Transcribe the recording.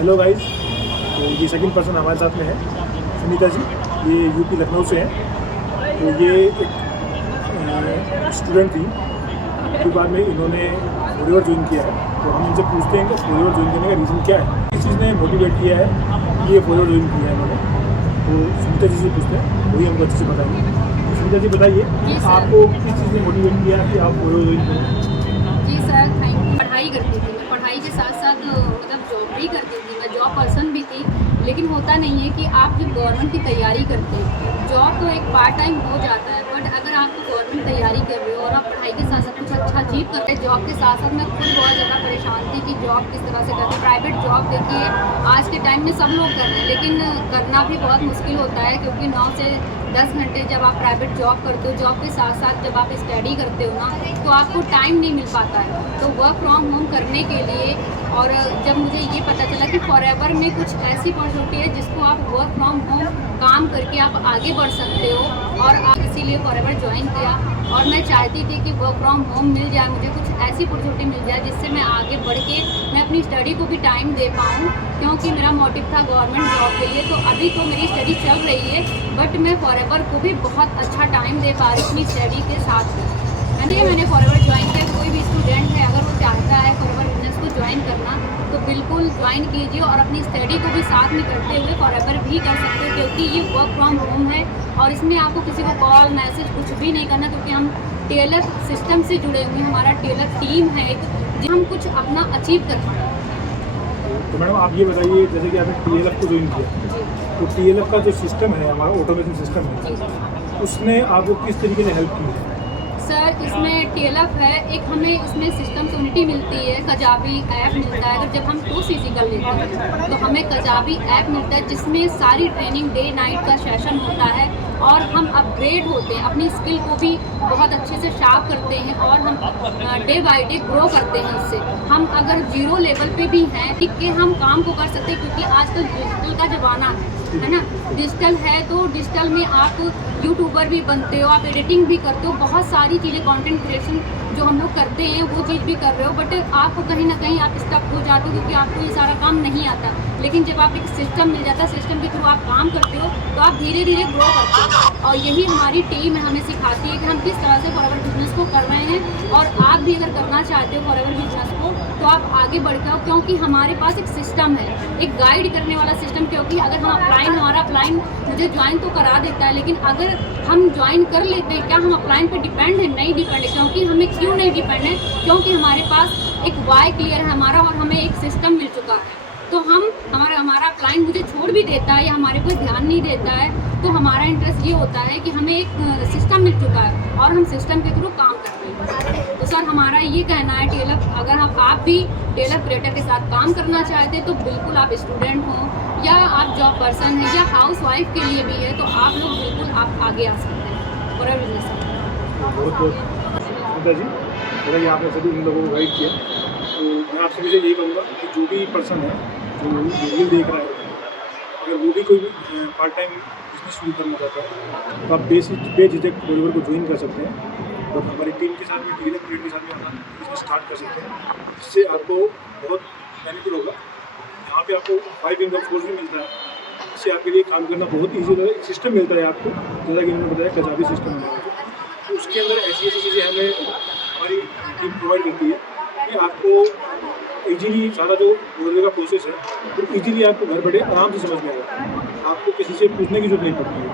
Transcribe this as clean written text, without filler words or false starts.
Hello guys, तो ये second person हमारे साथ में है सुनीता जी। ये यूपी लखनऊ से हैं। तो ये एक स्टूडेंट थी, फिर बाद में इन्होंने फॉरएवर ज्वाइन किया है। तो हम इनसे पूछते हैं कि फॉरएवर ज्वाइन करने का रीज़न क्या है, किस चीज़ ने मोटिवेट किया है कि ये फॉरएवर ज्वाइन किया है इन्होंने। तो सुनीता जी से पूछते हैं, वही हमको अच्छे से बताएंगे। तो सुनीता जी बताइए, आपको किस चीज़ ने मोटिवेट किया कि आप फॉरएवर ज्वाइन करें? जी सर, थैंक यू। पढ़ाई करती थी मैं, पढ़ाई के साथ साथ मतलब जॉब भी करती थी मैं, जॉब पर्सन भी थी। लेकिन होता नहीं है कि आप जब गवर्नमेंट की तैयारी करते हैं, जॉब तो एक पार्ट टाइम हो जाता है, बट अगर आप गवर्नमेंट तैयारी कर रहे हो और आप पढ़ाई के साथ साथ कुछ अच्छा अचीव कर रहे हैं, जॉब के साथ साथ मैं खुद बहुत ज़्यादा परेशान थी कि जॉब किस तरह से करते। प्राइवेट जॉब देखिए आज के टाइम में सब लोग कर रहे हैं, लेकिन करना भी बहुत मुश्किल होता है, क्योंकि 9 से 10 घंटे जब आप प्राइवेट जॉब करते हो, जॉब के साथ साथ जब आप स्टडी करते हो ना, तो आपको टाइम नहीं मिल पाता है। तो वर्क फ्रॉम होम करने के लिए, और जब मुझे ये पता चला कि फॉरएवर में कुछ ऐसी अपॉर्चुनिटी है जिसको आप वर्क फ्रॉम होम काम करके आप आगे बढ़ सकते हो, और इसीलिए फॉरएवर ज्वाइन किया। और मैं चाहती थी कि वर्क फ्रॉम होम मिल जाए, मुझे कुछ ऐसी अपॉर्चुनिटी मिल जाए जिससे मैं आगे बढ़ के मैं अपनी स्टडी को भी टाइम दे पाऊँ, क्योंकि मेरा मोटिव था गवर्नमेंट जॉब के लिए। तो अभी तो मेरी स्टडी चल रही है, बट मैं फॉरएवर को भी बहुत अच्छा टाइम दे पा रही हूँ अपनी स्टडी के साथ। मैंने फॉरएवर ज्वाइन किया। कोई भी स्टूडेंट है, अगर वो चाहता है फॉरएवर बिजनेस को ज्वाइन करना, तो बिल्कुल ज्वाइन कीजिए, और अपनी स्टडी को भी साथ में करते हुए फॉरएवर भी कर सकते हो, क्योंकि ये वर्क फ्रॉम होम है और इसमें आपको किसी को कॉल मैसेज कुछ भी नहीं करना, क्योंकि हम टीएलएफ सिस्टम से जुड़े हुए हैं। हमारा टीएलएफ टीम है एक, जो हम कुछ अपना अचीव कर पाए। तो मैडम आप ये बताइए, जैसे कि आपने टीएलएफ को ज्वाइन किया, तो टीएलएफ का जो सिस्टम है, हमारा ऑटोमेशन सिस्टम है, उसने आपको किस तरीके से हेल्प की है? सर, इसमें टीएलएफ है एक, हमें इसमें सिस्टम यूनिटी मिलती है, कजाबी ऐप मिलता है। अगर जब हम 2CC कर लेते हैं तो हमें कजाबी ऐप मिलता है, जिसमें सारी ट्रेनिंग डे नाइट का सेशन होता है, और हम अपग्रेड होते हैं, अपनी स्किल को भी बहुत अच्छे से शार्प करते हैं, और हम डे बाय डे ग्रो करते हैं। इससे हम अगर 0 लेवल पे भी हैं, टिक के हम काम को कर सकते हैं, क्योंकि आजकल डिजिटल का ज़माना है ना। डिजिटल है तो डिजिटल में आप यूट्यूबर भी बनते हो, आप एडिटिंग भी करते हो, बहुत सारी चीज़ें, कंटेंट क्रिएशन जो हम लोग करते हैं वो चीज़ भी कर रहे हो, बट आपको कहीं ना कहीं आप स्टक हो जाते हो, क्योंकि आपको ये सारा काम नहीं आता। लेकिन जब आप एक सिस्टम मिल जाता है, सिस्टम के थ्रू आप काम करते हो, तो आप धीरे धीरे ग्रो करते हो। और यही हमारी टीम है, हमें सिखाती है कि हम किस तरह से फॉरएवर बिजनेस को कर रहे हैं। और आप भी अगर करना चाहते हो फॉरएवर बिजनेस को, तो आप आगे बढ़ जाओ, क्योंकि हमारे पास एक सिस्टम है, एक गाइड करने वाला सिस्टम। क्योंकि अगर हम हमारा अपलाइन मुझे ज्वाइन तो करा देता है, लेकिन अगर हम ज्वाइन कर लेते हैं, क्या हम अपलाइन पे डिपेंड है? नहीं डिपेंड है। क्योंकि हमें क्यों नहीं डिपेंड है? क्योंकि हमारे पास एक वाई क्लियर है हमारा, और हमें एक सिस्टम मिल चुका है। तो हमारा क्लाइंट मुझे छोड़ भी देता है या हमारे पर ध्यान नहीं देता है, तो हमारा इंटरेस्ट ये होता है कि हमें एक सिस्टम मिल चुका है और हम सिस्टम के थ्रू काम कर रहे हैं। तो सर, हमारा ये कहना है, टीएलएफ अगर आप भी टीएलएफ क्रिएटर के साथ काम करना चाहते हैं, तो बिल्कुल आप स्टूडेंट हो या आप जॉब पर्सन है या हाउस वाइफ के लिए भी है, तो आप लोग बिल्कुल आप आगे आ सकते हैं पूरा बिजनेस में। बहुत बहुत सुनीता जी, जैसा कि आपने सभी इन लोगों को गाइड किया, तो मैं आप सभी से यही कहूँगा कि जो भी पर्सन है जो वीडियो देख रहा है, अगर वो भी कोई पार्ट टाइम बिजनेस शुरू करना चाहता है, तो आप बेझिझक फॉरएवर को ज्वाइन कर सकते हैं, और हमारी टीम के साथ में, टीएलएफ क्रिएट के साथ में अपना बिजनेस स्टार्ट कर सकते हैं, जिससे आपको बहुत बेनिफिट होगा। यहाँ पे आपको 5 इनकम सोर्स भी मिलता है, इससे आपके लिए काम करना बहुत ईजी होता है। एक सिस्टम मिलता है आपको, जैसा कि उन्होंने बताया कजाबी सिस्टम है, तो उसके अंदर ऐसी ऐसी चीज़ें हमें हमारी टीम प्रोवाइड करती है कि आपको ईजीली सारा जो बोलने का प्रोसेस है, तो ईजीली आपको घर बैठे आराम से समझ में आएगा, आपको किसी से पूछने की जरूरत नहीं पड़ती है।